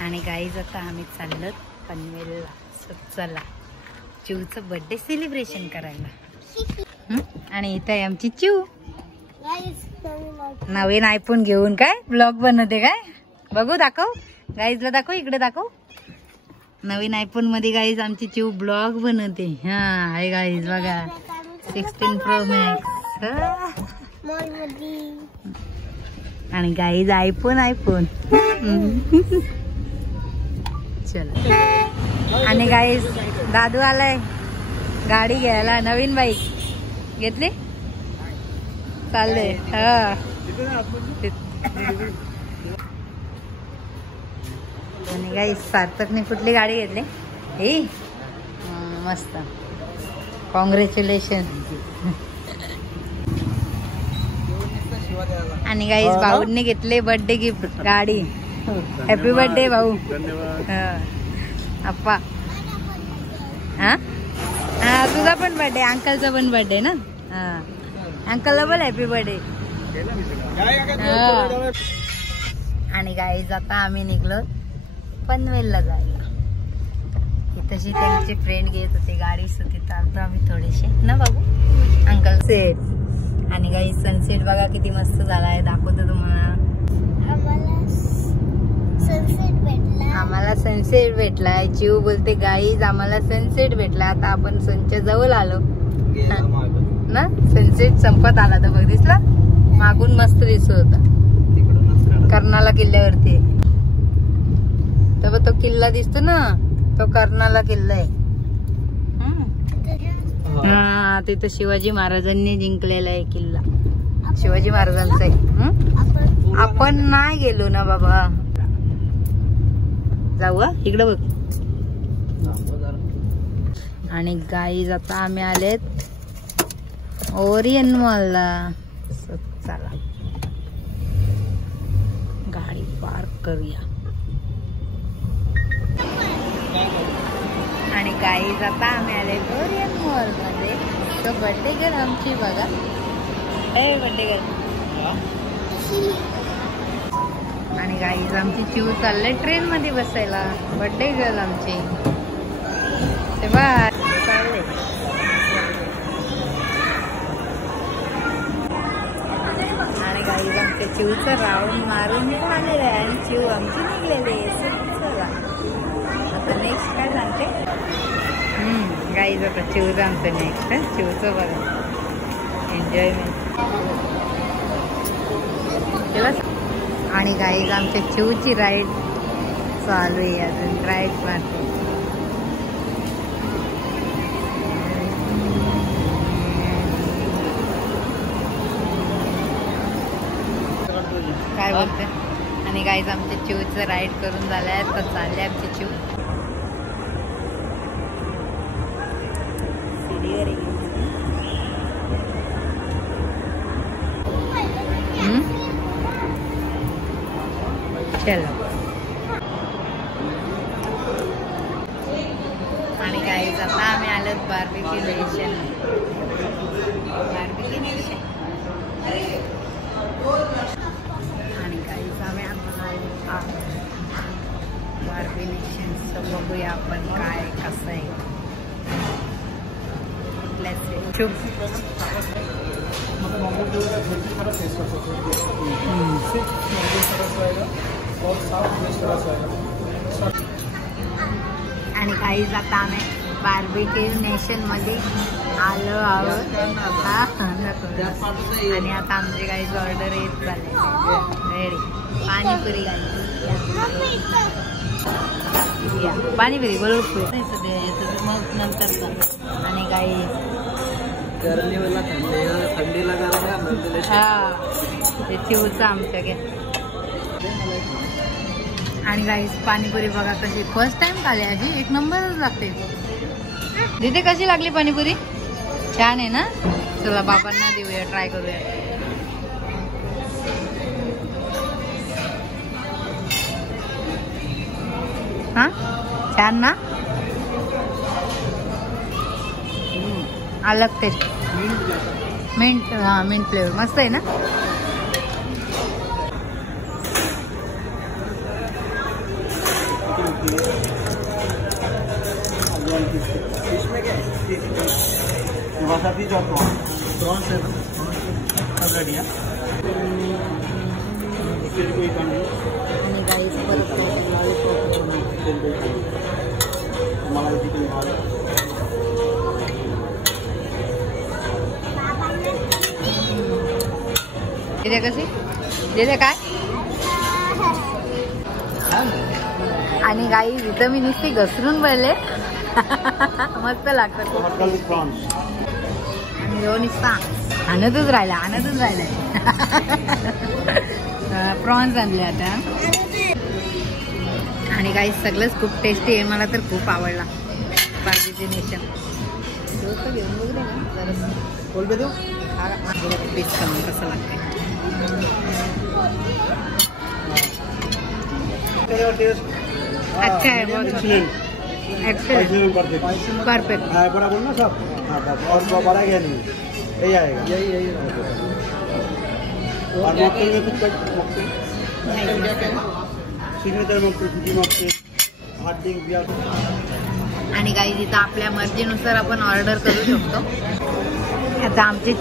आणि गाईज आता आम्ही चाललो पनवेलला. चला चिवचं बर्थडे सेलिब्रेशन करायला. आणि इथं आहे आमची चिव नवीन आयफोन घेऊन काय ब्लॉग बनवते काय बघू. दाखव गाईजला, दाखव इकडे, दाखव नवीन आयफोन मध्ये गाईज आमची चिव ब्लॉग बनवते. हा आहे गाईज बघा 16 Pro Max. आणि गाईज आयफोन चला. आणि गाईज दादू आलाय गाडी घ्यायला. नवीन बाईक घेतली चालले. आणि गाईज सार्थकने कुठली गाडी घेतली ही मस्त. कॉंग्रॅच्युलेशन. आणि गाईज भाऊने घेतले बर्थडे गिफ्ट गाडी. हॅपी बर्थडे भाऊ. अप्पा हा हा तुझा पण बर्थडे, अंकलचा पण बर्थडे ना. हा अंकलला बोल हॅपी बर्थडे. आणि गाईज आता आम्ही निघलो पनवेलला जायला. तशी त्यांची फ्रेंड घेत होते गाडी, सो तिथं आलतो आम्ही थोडेसे ना बाबू अंकल सेट. आणि गाईज सनसेट बघा किती मस्त झाला आहे, दाखवतो तुम्हाला. आम्हाला सनसेट भेटलाय. चिव बोलते गाईज आम्हाला सनसेट भेटला. आता आपण सनच्या जवळ आलो ना. सनसेट संपत आला तर बघ दिसला मागून मस्त दिसत होता कर्नाला किल्ल्यावरती. तर तो किल्ला दिसतो ना, तो कर्नाला किल्ला आहे. हा तिथं शिवाजी महाराजांनी जिंकलेला आहे किल्ला, शिवाजी महाराजांचा आहे. आपण नाही गेलो ना बाबा. जाऊ इकडे बघ. आणि गाईज आता आम्ही आलेत ओरियन मॉलला. चला गाडी पार्क करूया. आणि गाईज आता आम्ही आले ओरियन मॉल मध्ये. तो बर्थडे गर्ल आमची बघा. Birthday girl. आणि गाईज आमची चिव चालले ट्रेन मध्ये बसायला. बर्थडे गर्ल आमची तेव्हा चालले. आणि गाईज आमच्या चिवचं राऊंड मारून आलेलं आहे आणि चिव आमची निघलेली आहे. चला आता नेक्स्ट काय सांगते गाईज. आता चिवचं आमचं नेक्स्ट चिवचं बघा एन्जॉयमेंट. आणि गाईज आमच्या चिवची राईड चालू आहे अजून. राईड मारतो काय बोलते. आणि गाईज आमच्या चिवचं राईड करून झालंय तर चालले आमची चिव सीडीवर. चलो. आणि गाईज आता आम्ही आलो बार्बेक्यू नेशन. Barbecue nation. आणि गाईज आम्ही आता बार्बेक्यू नेशन. बघूया आपण काय कसं आहे. आणि काहीच आता आम्ही बार्बेक्यू नेशन मध्ये आलो आहोत. आणि आता आमची काही ऑर्डर येत चालले. रेडी पाणीपुरी पाणीपुरी बरोबर मग नंतर. आणि काही थंडीला हा ते चिवचं आमच्या घ्या. आणि गाईस पाणीपुरी बघा कशी फर्स्ट टाइम खाली अशी एक नंबरच लागते. तिथे कशी लागली पाणीपुरी? छान आहे ना. चला बाबांना देऊया, ट्राय करूया. हा छान ना. अलग टेस्ट. मिंट. हा मिंट फ्लेवर मस्त आहे ना. बासमती और प्रॉन्स है ना, सब रेडी है। कोई काम नहीं। आणि गाईस परत मलाई चिकन खा लो। दिदे कशी दिदे काय आणि गाईस इथं मी नुसती घसरून पडले मस्त लागतात आणि नुसता आणतच राहिलाय प्रॉन्स आणले आता आणि काही सगळंच खूप टेस्टी आहे, मला तर खूप आवडला बार्बीक्यू नेशन। घेऊन बघ रे जरा पीस करून कसं लागतंय। अच्छा है, बहुत एक्सीलेंट परफेक्ट बराबर ना सब। और बड़ा गया नहीं, यही आएगा, यही और मॉकटेल में कुछ सिग्नेचर मॉकटेल हॉट ड्रिंक भी आणि काही तिथं आपल्या मर्जीनुसार आपण ऑर्डर करू शकतो। आता आमचे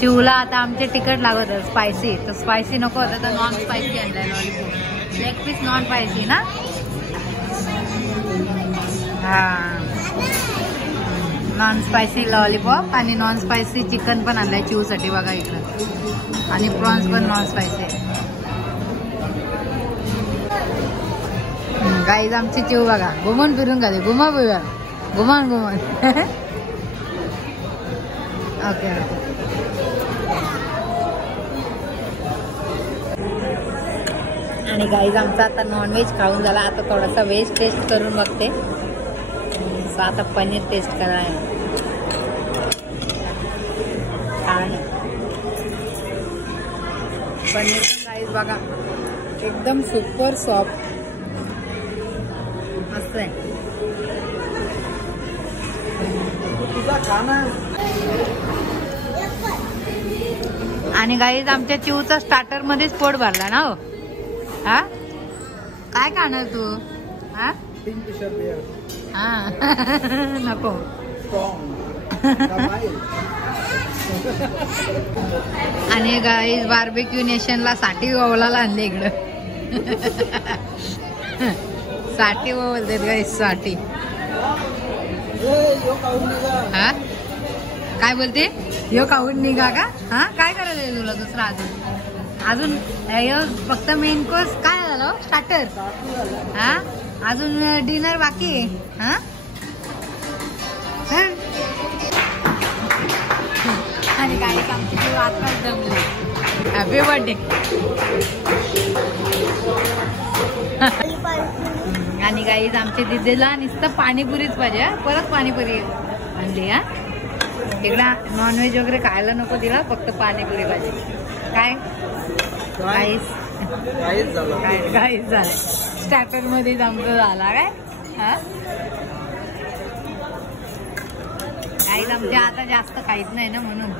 चिवला आता आमचे तिखट लागत स्पायसी, तर स्पायसी नको होतं तर नॉन स्पायसी आणलाय lollipop. Leg piece non spicy ना, हा नॉन स्पायसी लॉलीपॉप आणि नॉन स्पायसी चिकन पण आणलंय चिवसाठी बघा इकडं, आणि प्रॉन्स पण नॉन स्पायसी आहे। गाईज आमची चिव बघा घुमून फिरून झाली, घुमान ओके आणि गाईज आमचा आता नॉनव्हेज खाऊन झाला, आता थोडासा व्हेज टेस्ट करून बघते। आता पनीर टेस्ट करायला पनीर पण गाईज बघा एकदम सुपर सॉफ्ट मस्त आहे। आणि गाईज आमच्या चिवचा स्टार्टर मध्येच पोट भरला ना हो। हा काय खाणार तू? हा नको आणि गाईज बार्बेक्यू नेशनला साठी ओवलाला आणले इकडं साठी बोलते गाईज साठी। हा काय बोलते यो खाऊन निघा का? हा काय करायला तुला दुसरा अजून फक्त मेन कोर्स काय झालं स्टार्टर, हा अजून डिनर बाकी आहे। हा आणि काही आमची आत्ताच जमली। Happy birthday. आणि गाईज आमच्या दिदीला नुसतं पाणीपुरीच पाहिजे, परत पाणीपुरी आणली। हा तिकडा नॉनव्हेज वगैरे खायला नको तिला, फक्त पाणीपुरी पाहिजे। काय गाईज झालं स्टार्टर मध्येच आमचं झाला काय? हा गाईज आमच्या आता जास्त काहीच नाही ना म्हणून।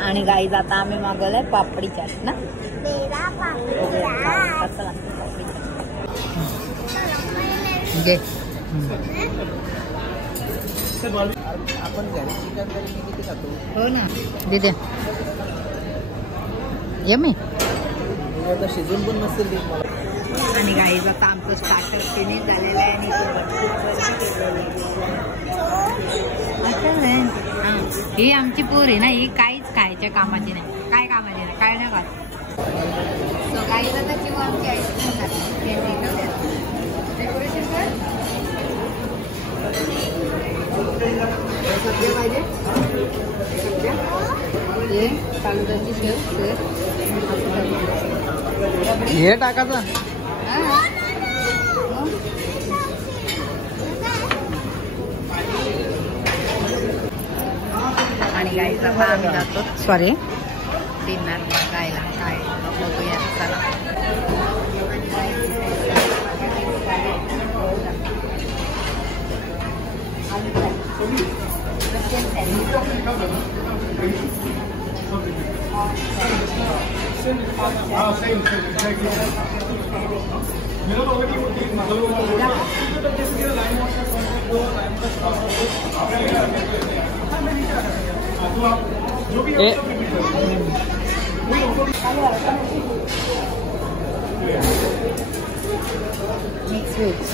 आणि गाईज आता आम्ही मागवलंय पापडी चाट ना, कसं लागतं पापडी चाट? आपण घरी चिकन तरी किती खातो? हो ना दिदे यम्मी शिजून पण नसेल। आणि गाईज आता आमचं स्टार्टर फिनिश झालेलं आहे आणि ही आमची पोर आहे ना, ही काहीच खायच्या कामाची नाही, काय कामाची नाही, काय नाही खात। सो गाईज आता चिव आमची आईस्क्रीम सध्या पाहिजे हे तांदळाची शेव हे टाकायचं आणि गाईज आता आम्ही जातो सॉरी डिनर बघायला, काय बघूया चला। same. मिक्स व्हेज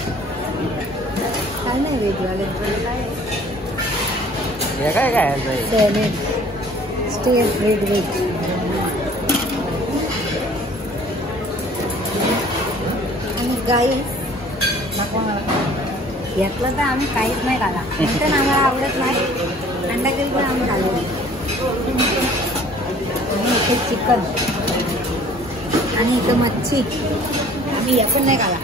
काय नाही व्हेज वाले काय काय सॅलेड स्टीर फ्राईड व्हेज आणि गाई नको मला घेतलं तर आम्ही काहीच नाही खाला नंतर आम्हाला आवडत नाही अंडा करी पण आम्ही खाल्लो आणि इथे चिकन आणि इथं मच्छी आम्ही हे पण नाही खाला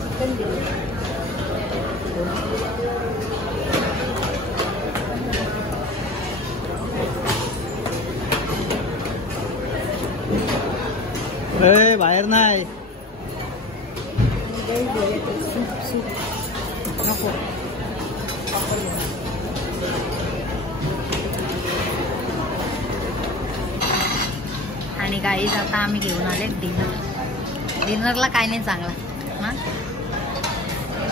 चिकन दिलं बाहेर नाही नको आणि गाईज आता आम्ही घेऊन आले डिनरला काय नाही चांगला ना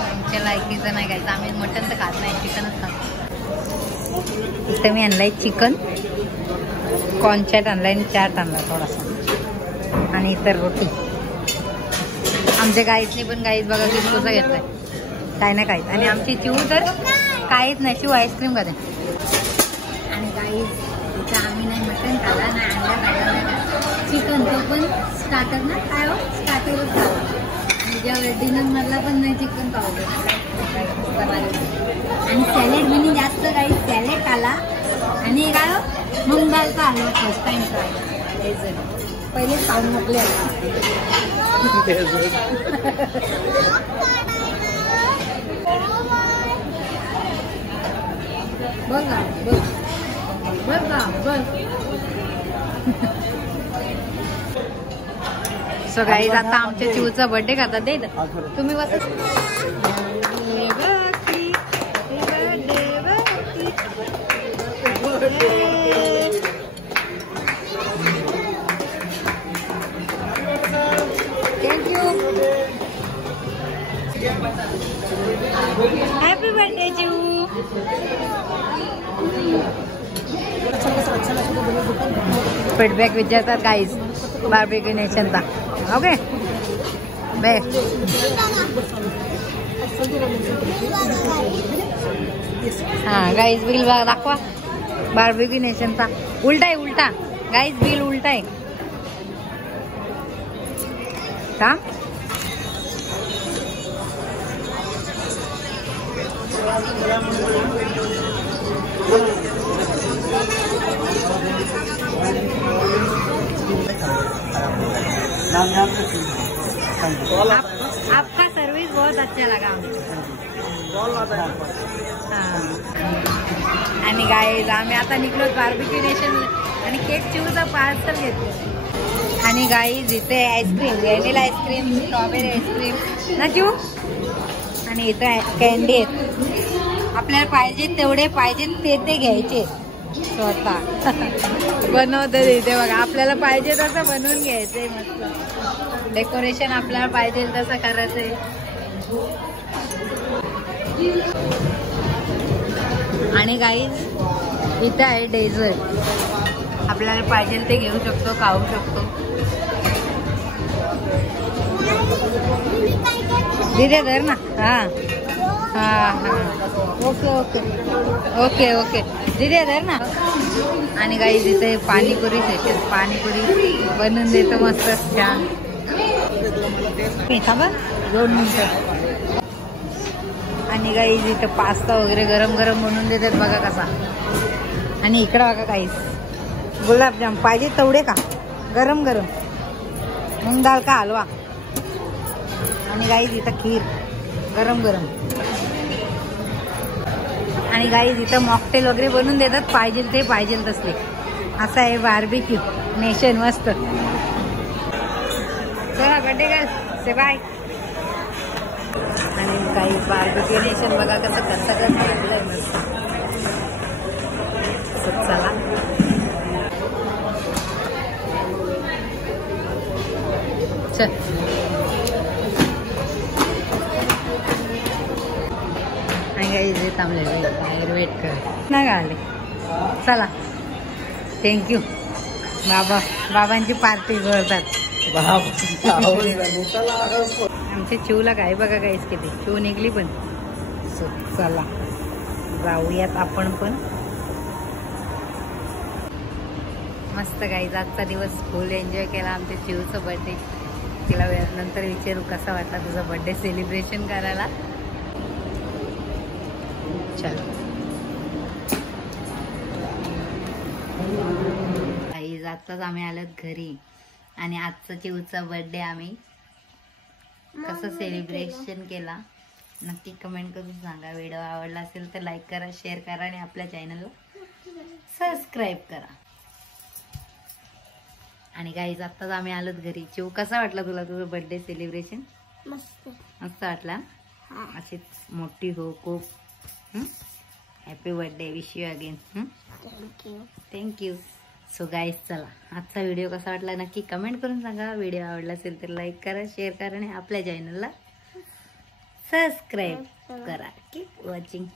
आमच्या लायकीचं नाही खायचं आम्ही मटन तर खात नाही चिकनच खातो इथं मी आणलाय चिकन कॉर्नचॅट आणलाय आणि चाट आणला थोडासा आणि इतर रोटी आमच्या गाईतनी पण गाईत बघा किसकोसा घेतलाय काय ना काहीच आणि आमची चिव तर काहीच नाही शिव आईस्क्रीम खाते आणि गाईज इथं आम्ही नाही मटन खाला नाही अंडा खायला नाही चिकन तो पण स्टार्टर ना काय हो स्टार्टरच खावा आणि जेव्हा डिनर मधला पण नाही चिकन खावं आणि सॅलेड मी जास्त काही सॅलेड खाला आणि काय हो मूग दालचा आलो फर्स्ट टाइम ट्राय पहिले खाऊन मोकले बघा बघा बघ सो गाईज आता आमच्या चिवचा बर्थडे करतात दे तुम्ही बस थँक्यू हॅपी बर्थडे चिव फीडबॅक विचारतात गाईज बार्बेक्यू नेशनचा ओके बे हा गाईज बिल दाखवा बार्बेक्यू नेशनचा उलटा आहे उलटा गाईज बिल उलटा आहे का आपका सर्विस बहुत अच्छा लगा आणि गाईज आम्ही आता निघलो बार्बेक्यू नेशन आणि केक चिवचा पार्सल घेतलो आणि गाईज इथे ice cream vanilla ice cream strawberry ice cream ना चिव आणि इथे कॅन्डी आहेत आपल्याला पाहिजे तेवढे पाहिजे ते घ्यायचे स्वतः बनवतात इथे बघा आपल्याला पाहिजे तसं बनवून घ्यायचंय मस्त डेकोरेशन आपल्याला पाहिजे तसं करायचंय आणि गाईज इथे आहे डेझर्ट आपल्याला पाहिजे ते घेऊ शकतो खाऊ शकतो दिदे धर ना हा हा हा ओके ओके ओके ओके दिदे धर ना आणि काही तिथे पाणीपुरी सेशन पाणीपुरी बनवून देतो मस्त छान थांबा 2 मिनिटं आणि काही तिथं पास्ता वगैरे गरम गरम बनवून देतात बघा कसा आणि इकडं बघा काहीच गुलाबजाम पाहिजे तेवढे का गरम गरम मूग दाल का हलवा आणि गाईज इथं खीर गरम गरम आणि गाईज इथं मॉकटेल वगैरे बनवून देतात पाहिजे ते पाहिजे तसले असं आहे बार्बेक्यू नेशन मस्त चला बर्थडे गर्ल से बाय आणि काही बार्बिक्युनेशन बघा कसं कसं लागलंय मस्त. चला चल इथे थांबलेले बाहेर वेट कर नाही आले. चला थँक्यू. बाबांची पार्टी करतात. आमच्या चिवला काय बघा काहीच किती चिव निघली पण. चला जाऊयात आपण पण. मस्त गाईज आजचा दिवस फुल एन्जॉय केला. आमच्या चिवचा बर्थडे. तिला नंतर विचारू कसा वाटला तुझा बर्थडे सेलिब्रेशन करायला. चल गाईज आत्ताच आम्ही आलोत घरी आणि आजचा चिवचा बर्थडे आम्ही कसं सेलिब्रेशन केला नक्की कमेंट करून सांगा. व्हिडिओ आवडला असेल तर लाईक करा, शेअर करा आणि आपल्या चॅनलला सबस्क्राईब करा. आणि गाईज आत्ताच आम्ही आलोत घरी. चिव कसा वाटला तुला तुझं बर्थडे सेलिब्रेशन? मस्त मस्त वाटला. अशीच मोठी हो खूप. Happy birthday. Wish you again. Thank you. So guys चला आजचा व्हिडिओ कसा वाटला नक्की कमेंट करून सांगा. व्हिडिओ आवडला असेल तर लाईक करा, शेअर करा आणि आपल्या चॅनलला सबस्क्राईब करा. Keep watching.